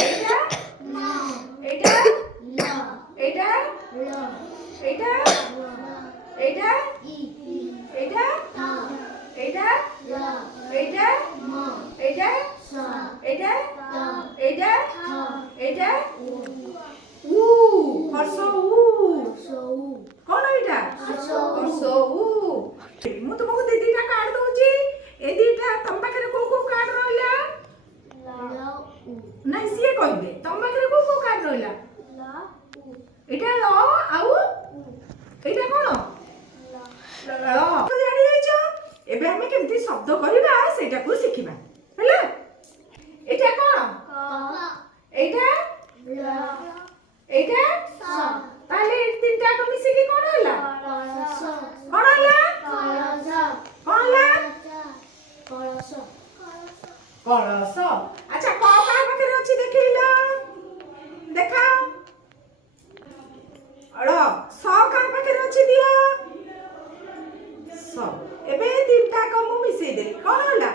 এইটা এইটা এইটা এইটা এইটা এইটা এইটা এইটা এইটা এইটা এইটা এইটা উ হর্ষ কোন এইটা হর্ষ ମୁଁ ତୁମକୁ ଦି ଦିଟା କାର୍ଡ ଦଉଛି ଏ ଦିଟା ତମ ପାଖରେ କୋଉ କୋଉ କାର୍ଡ ରହିଲା ନାଇଁ ସିଏ କହିବେ ତମ ପାଖରେ କୋଉ କୋଉ କାର୍ଡ ରହିଲା ଏଇଟା ଲ ଆଉ ଏଇଟା କଣ ଜାଣି ଯାଇଛ ଏବେ ଆମେ କେମିତି ଶବ୍ଦ କରିବା ସେଇଟାକୁ ଶିଖିବା ହେଲା ଏଇଟା କଣ ଏଇଟା ଏଇଟା ତାହେଲେ ଏ ତିନିଟା ଯାକ ମିଶିକି କଣ ହେଲା କଣ ହେଲା କଣ ହେଲା କଳସ ଆଚ୍ଛା କ କାହା ପାଖରେ ଅଛି ଦେଖେଇଲ ଦେଖାଅ ଳ ସ କାହା ପାଖରେ ଅଛି ଦିଅ ସ ଏବେ ତିନିଟା ଯାକ ମୁଁ ମିଶେଇ ଦେଲି କଣ ହେଲା